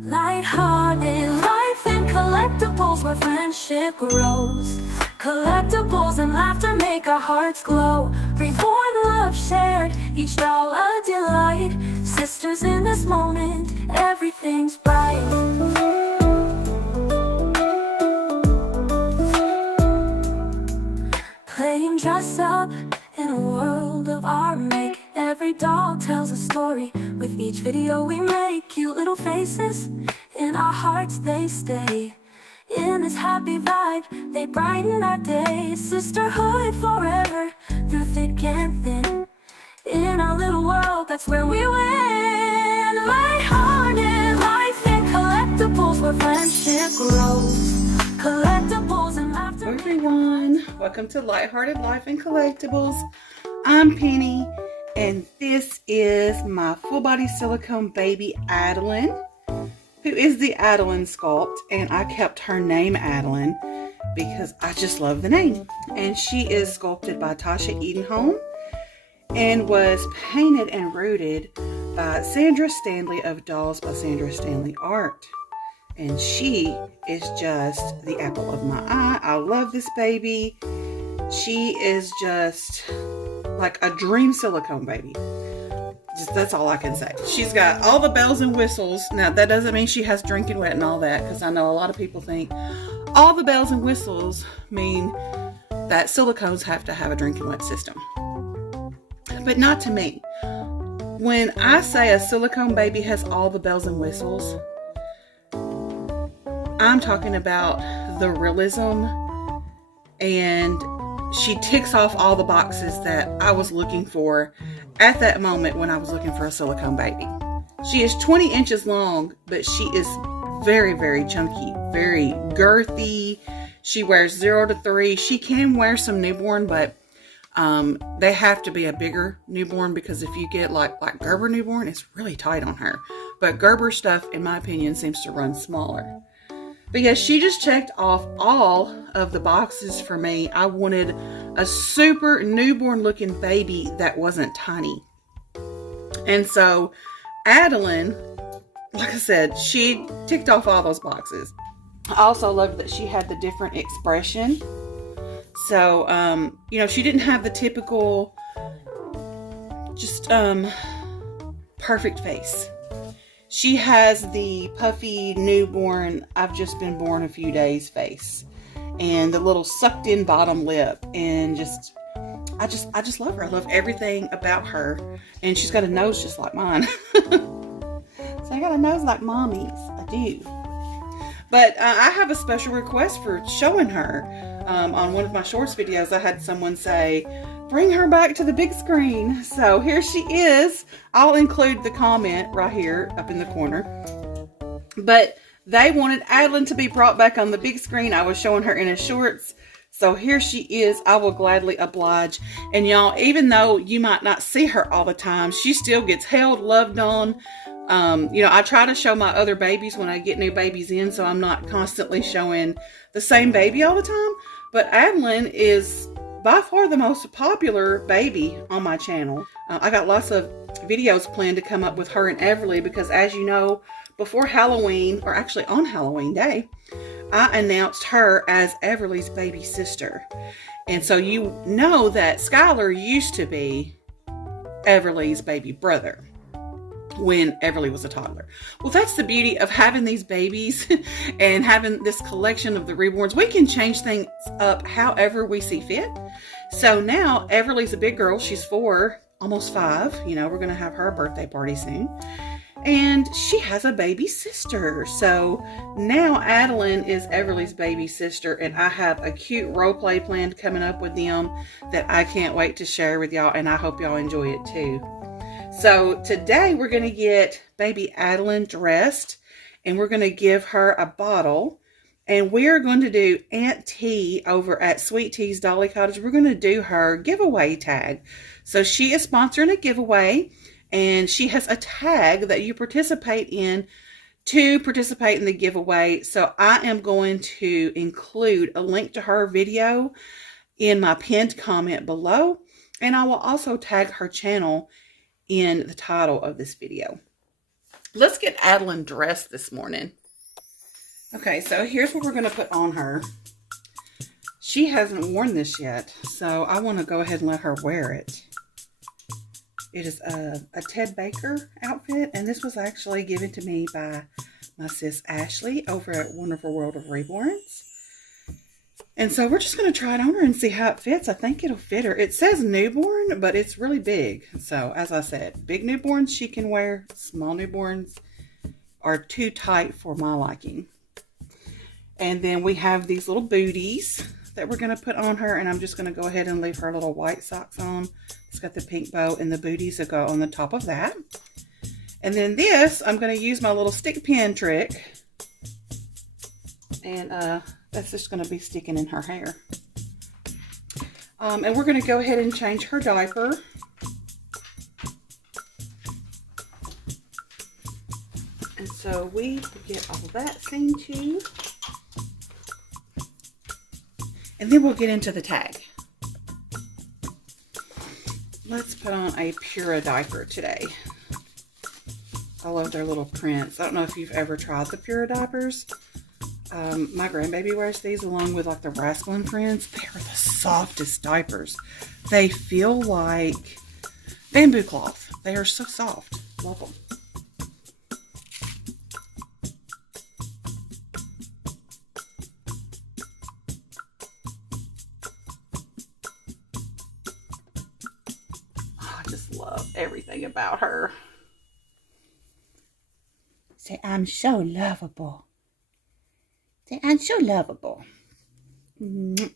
Lighthearted life and collectibles where friendship grows. Collectibles and laughter make our hearts glow. Reborn love shared, each doll a delight. Sisters in this moment, everything's bright. Playing dress up in a world of our make. Every doll tells a story with each video we make. Cute little faces, in our hearts they stay. In this happy vibe, they brighten our day. Sisterhood forever, through thick and thin. In our little world, that's where we win. Lighthearted life and collectibles where friendship grows. Collectibles and laughter. Hello everyone, welcome to Lighthearted Life and Collectibles. I'm Penny, and this is my full body silicone baby Adalyn, who is the Adalyn Sculpt, and I kept her name Adalyn because I just love the name. And she is sculpted by Tasha Edenholm and was painted and rooted by Sandra Stanley of Dolls by Sandra Stanley Art. And she is just the apple of my eye. I love this baby. She is just like a dream silicone baby. That's all I can say. She's got all the bells and whistles. Now, that doesn't mean she has drinking wet and all that, because I know a lot of people think all the bells and whistles mean that silicones have to have a drinking wet system. But not to me. When I say a silicone baby has all the bells and whistles, I'm talking about the realism, and she ticks off all the boxes that I was looking for at that moment when I was looking for a silicone baby. She is 20 inches long, but she is very, very chunky, very girthy. She wears 0 to 3. She can wear some newborn, but they have to be a bigger newborn, because if you get like Gerber newborn, it's really tight on her. But Gerber stuff, in my opinion, seems to run smaller. But yeah, she just checked off all of the boxes for me. I wanted a super newborn looking baby that wasn't tiny. And so Adalyn, like I said, she ticked off all those boxes. I also loved that she had the different expression. So, you know, she didn't have the typical, just perfect face. She has the puffy newborn, I've just been born a few days face, and the little sucked in bottom lip, and I just love her. I love everything about her. And she's got a nose just like mine. So I got a nose like mommy's. I do. But I have a special request for showing her. On one of my shorts videos, I had someone say, bring her back to the big screen. So here she is. I'll include the comment right here up in the corner. But they wanted Adalyn to be brought back on the big screen. I was showing her in a shorts. So here she is. I will gladly oblige. And y'all, even though you might not see her all the time, she still gets held, loved on. You know, I try to show my other babies when I get new babies in, so I'm not constantly showing the same baby all the time. But Adalyn is by far the most popular baby on my channel. I got lots of videos planned to come up with her and Everly, because as you know, before Halloween, or actually on Halloween Day, I announced her as Everly's baby sister. And so you know that Skylar used to be Everly's baby brother when Everly was a toddler. Well, that's the beauty of having these babies and having this collection of the reborns. We can change things up however we see fit. So now Everly's a big girl. She's 4, almost 5. You know, we're going to have her birthday party soon. And she has a baby sister. So now Adalyn is Everly's baby sister, and I have a cute role play planned coming up with them that I can't wait to share with y'all, and I hope y'all enjoy it too. So today we're going to get baby Adalyn dressed, and we're going to give her a bottle, and we're going to do Aunt T over at Sweet Tea's Dolly Cottage. We're going to do her giveaway tag. So she is sponsoring a giveaway, and she has a tag that you participate in to participate in the giveaway. So I am going to include a link to her video in my pinned comment below, and I will also tag her channel in the title of this video. let's get Adalyn dressed this morning. Okay, so here's what we're going to put on her. She hasn't worn this yet, so I want to go ahead and let her wear it. It is a Ted Baker outfit, and this was actually given to me by my sis Ashley over at Wonderful World of Reborns. And so we're just going to try it on her and see how it fits. I think it'll fit her. It says newborn, but it's really big. So as I said, big newborns she can wear. Small newborns are too tight for my liking. And then we have these little booties that we're going to put on her. And I'm just going to go ahead and leave her little white socks on. It's got the pink bow and the booties that go on the top of that. And then this, I'm going to use my little stick pin trick. And that's just going to be sticking in her hair. And we're going to go ahead and change her diaper. And so we get all that seen to. And then we'll get into the tag. Let's put on a Pura diaper today. I love their little prints. I don't know if you've ever tried the Pura diapers. My grandbaby wears these along with like the Rascal & Friends. They are the softest diapers. They feel like bamboo cloth. They are so soft. Love them. Oh, I just love everything about her. Say, I'm so lovable. Say, I'm so lovable. Mm-hmm.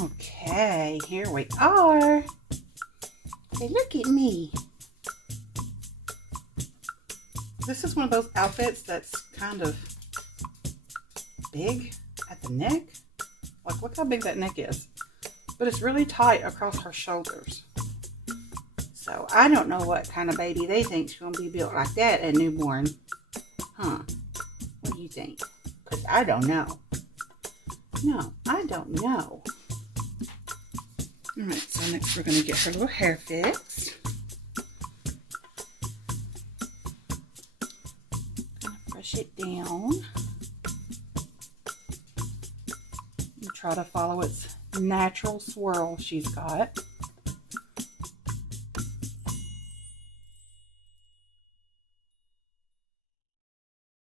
Okay, here we are. Hey, look at me. This is one of those outfits that's kind of big at the neck. Like, look how big that neck is. But it's really tight across her shoulders. So, I don't know what kind of baby they think is going to be built like that at newborn. Huh? What do you think? Because I don't know. No, I don't know. Alright, so next we're going to get her little hair fixed. Gonna brush it down. And try to follow its natural swirl she's got.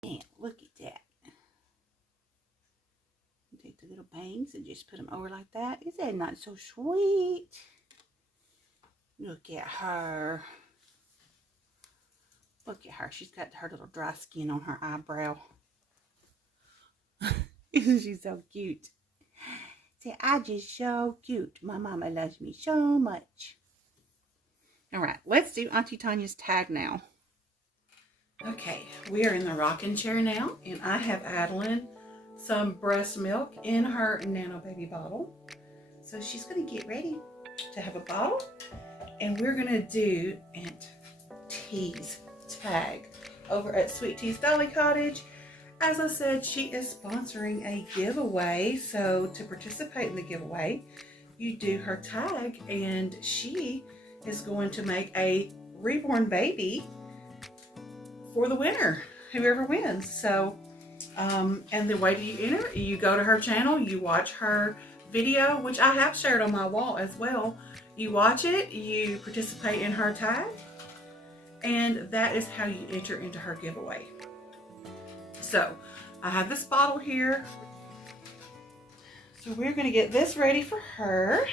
And look at that. Take the little bangs and just put them over like that. Is that not so sweet? Look at her. Look at her. She's got her little dry skin on her eyebrow. Isn't she so cute? Say, I just so cute. My mama loves me so much. All right, let's do Auntie Tanya's tag now. Okay, we are in the rocking chair now, and I have Adalyn some breast milk in her nano baby bottle. So she's going to get ready to have a bottle, and we're going to do Aunt T's tag over at Sweet Tea's Dolly Cottage. As I said, she is sponsoring a giveaway, so to participate in the giveaway, you do her tag, and she is going to make a reborn baby for the winner, whoever wins. So and the way do you enter? You go to her channel, you watch her video, which I have shared on my wall as well. You watch it, you participate in her tag, and that is how you enter into her giveaway. So I have this bottle here. So we're going to get this ready for her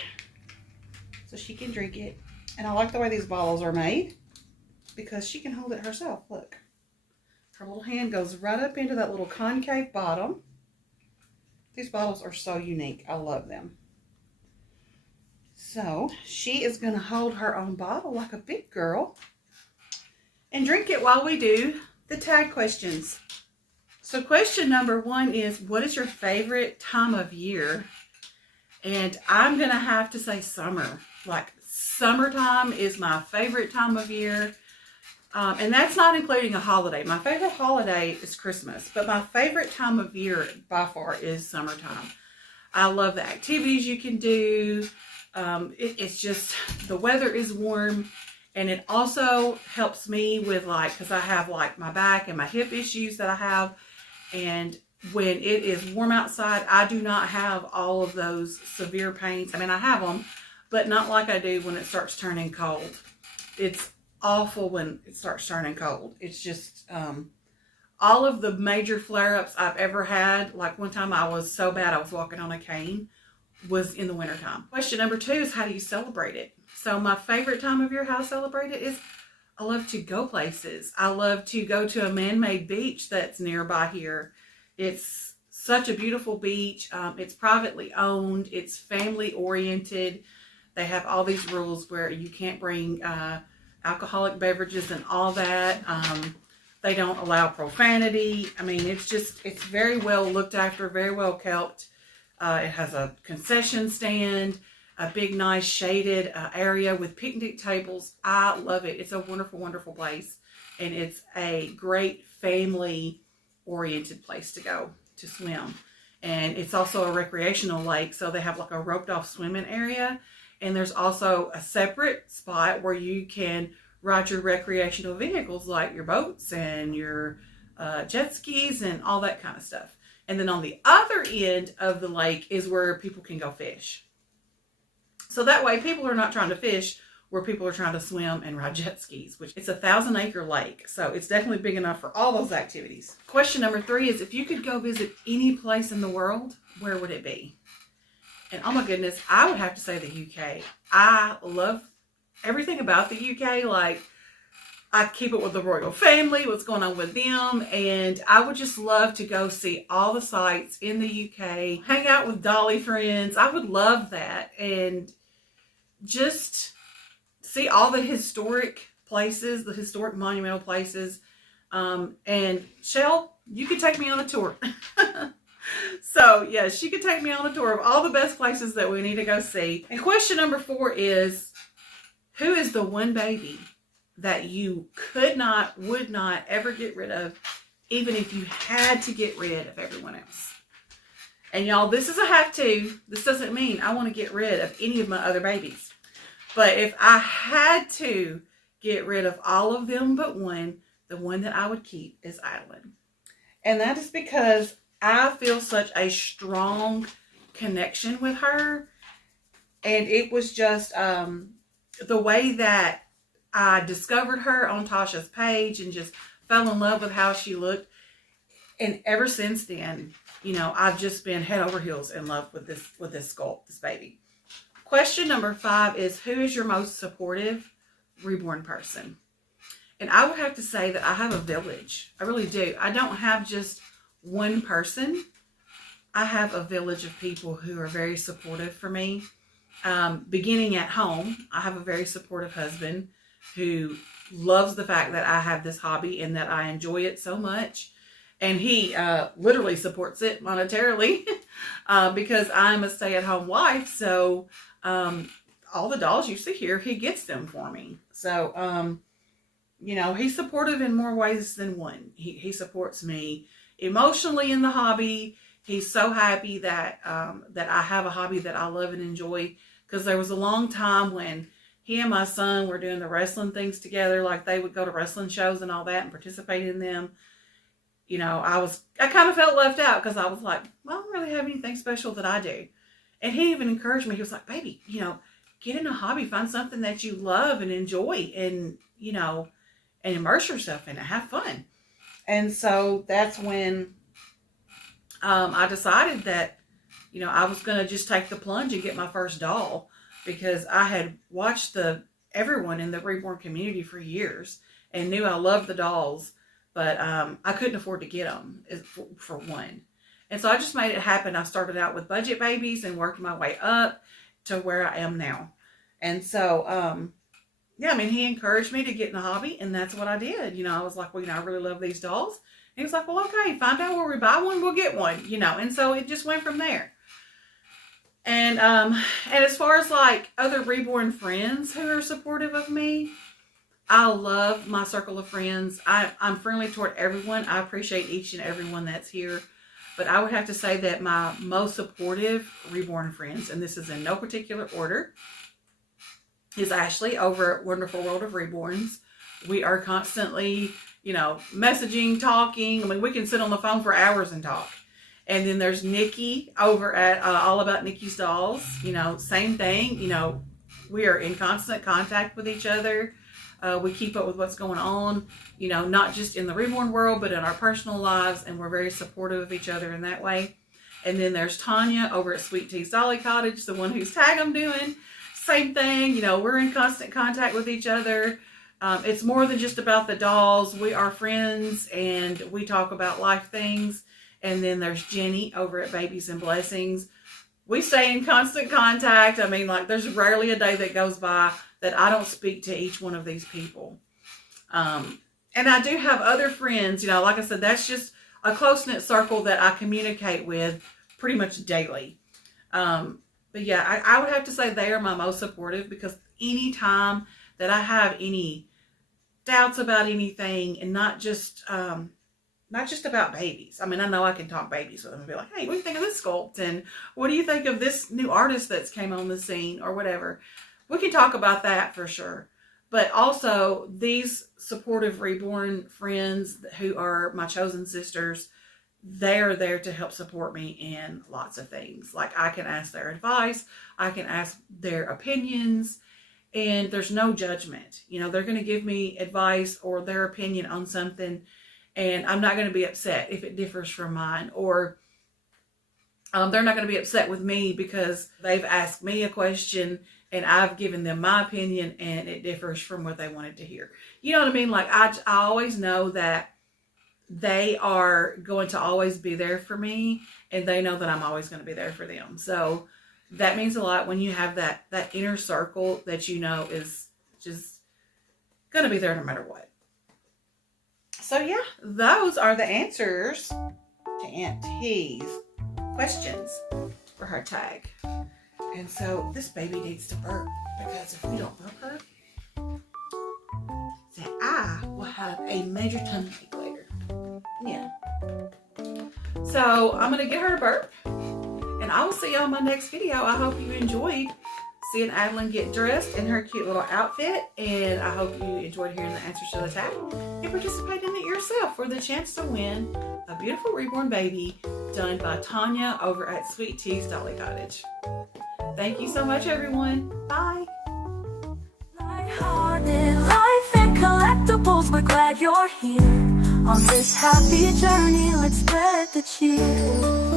so she can drink it. And I like the way these bottles are made because she can hold it herself. Look. Her little hand goes right up into that little concave bottom. These bottles are so unique. I love them. So she is going to hold her own bottle like a big girl and drink it while we do the tag questions. So question number 1 is, what is your favorite time of year? And I'm going to have to say summer. Like summertime is my favorite time of year. And that's not including a holiday. My favorite holiday is Christmas, but my favorite time of year by far is summertime. I love the activities you can do. It's just, the weather is warm, and it also helps me with because I have my back and my hip issues that I have. And when it is warm outside, I do not have all of those severe pains. I mean, I have them, but not like I do when it starts turning cold. It's awful when it starts turning cold. It's just all of the major flare-ups I've ever had. Like one time I was so bad I was walking on a cane, was in the wintertime. Question number 2 is, how do you celebrate it? So my favorite time of year, how I celebrate it, is I love to go places. I love to go to a man-made beach that's nearby here. It's such a beautiful beach. It's privately owned. It's family oriented. They have all these rules where you can't bring alcoholic beverages and all that. They don't allow profanity. I mean, it's very well looked after, very well kept. It has a concession stand, a big, nice shaded area with picnic tables. I love it. It's a wonderful, wonderful place. And it's a great family-oriented place to go to swim. And it's also a recreational lake, so they have a roped-off swimming area. And there's also a separate spot where you can ride your recreational vehicles, like your boats and your jet skis and all that kind of stuff. And then on the other end of the lake is where people can go fish. So that way people are not trying to fish where people are trying to swim and ride jet skis, which it's a 1,000-acre lake. So it's definitely big enough for all those activities. Question number 3 is, if you could go visit any place in the world, where would it be? And oh my goodness, I would have to say the UK. I love everything about the UK. I keep it with the royal family, what's going on with them. And I would just love to go see all the sites in the UK, hang out with Dolly friends. I would love that. And just see all the historic places, the historic monumental places. And Shell, you could take me on a tour. So yeah, she could take me on a tour of all the best places that we need to go see. And question number 4 is, who is the one baby that you could not, would not ever get rid of, even if you had to get rid of everyone else? And y'all, this is a have to. This doesn't mean I want to get rid of any of my other babies. But if I had to get rid of all of them but one, the one that I would keep is Adalyn. And that is because I feel such a strong connection with her. And it was just the way that I discovered her on Tasha's page and just fell in love with how she looked. And ever since then, I've just been head over heels in love with this sculpt, this baby. Question number 5 is, who is your most supportive reborn person? And I would have to say that I have a village. I really do. I don't have just one person. I have a village of people who are very supportive for me. Beginning at home, I have a very supportive husband who loves the fact that I have this hobby and that I enjoy it so much. And he literally supports it monetarily because I'm a stay-at-home wife. So all the dolls you see here, he gets them for me. So, he's supportive in more ways than one. He supports me emotionally in the hobby. He's so happy that I have a hobby that I love and enjoy, because there was a long time when he and my son were doing the wrestling things together. Like, they would go to wrestling shows and all that and participate in them. I kind of felt left out because I was like, well, I don't really have anything special that I do. And he even encouraged me. He was like, baby, get in a hobby, find something that you love and enjoy, and, and immerse yourself in it, have fun. And so that's when I decided that You know, I was going to just take the plunge and get my first doll because I had watched everyone in the Reborn community for years and knew I loved the dolls, but I couldn't afford to get them for one. And so I just made it happen. I started out with budget babies and worked my way up to where I am now. And so, yeah, I mean, he encouraged me to get in the hobby, and that's what I did. You know, I was like, well, you know, I really love these dolls. And he was like, well, okay, find out where we buy one, we'll get one, you know. And so it just went from there. And as far as like other Reborn friends who are supportive of me, I love my circle of friends. I'm friendly toward everyone. I appreciate each and every one that's here. But I would have to say that my most supportive Reborn friends, and this is in no particular order, is Ashley over at Wonderful World of Reborns. We are constantly, you know, messaging, talking. I mean, we can sit on the phone for hours and talk. And then there's Nikki over at All About Nikki's Dolls. You know, same thing. You know, we are in constant contact with each other. We keep up with what's going on, you know, not just in the Reborn world, but in our personal lives. And we're very supportive of each other in that way. And then there's Tanya over at Sweet Tea's Dolly Cottage, the one whose tag I'm doing. Same thing. You know, we're in constant contact with each other. It's more than just about the dolls. We are friends and we talk about life things. And then there's Jenny over at Babies and Blessings. We stay in constant contact. I mean, like, there's rarely a day that goes by that I don't speak to each one of these people. And I do have other friends, you know, like I said, that's just a close-knit circle that I communicate with pretty much daily. But yeah, I would have to say they are my most supportive, because anytime that I have any doubts about anything, and not just about babies. I mean, I know I can talk babies with them and be like, hey, what do you think of this sculpt? And what do you think of this new artist that's came on the scene, or whatever? We can talk about that for sure. But also, these supportive Reborn friends who are my chosen sisters, they're there to help support me in lots of things. Like, I can ask their advice, I can ask their opinions, and there's no judgment. You know, they're going to give me advice or their opinion on something, and I'm not going to be upset if it differs from mine, or they're not going to be upset with me because they've asked me a question and I've given them my opinion and it differs from what they wanted to hear. You know what I mean? Like, I always know that they are going to always be there for me, and they know that I'm always going to be there for them. So that means a lot when you have that inner circle that you know is just going to be there no matter what. So yeah, those are the answers to Aunt T's questions for her tag. And so this baby needs to burp, because if we don't burp her, then I will have a major tummy ache later. Yeah. So I'm going to get her to burp, and I will see you on my next video. I hope you enjoyed seeing Adalyn get dressed in her cute little outfit, and I hope you enjoyed hearing the answers to the tag and participate in it yourself for the chance to win a beautiful Reborn baby done by Tanya over at Sweet Tea's Dolly Cottage. Thank you so much, everyone. Bye. Lighthearted life and collectibles, we're glad you're here. On this happy journey, let's spread the cheer.